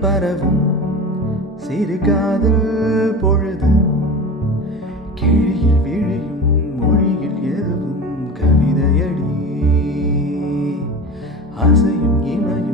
பரவும் சிறு காதல் பொழுது கிழியில் விழியும் மொழியில் எதுவும் கவிதையடி அசையும் இமையும்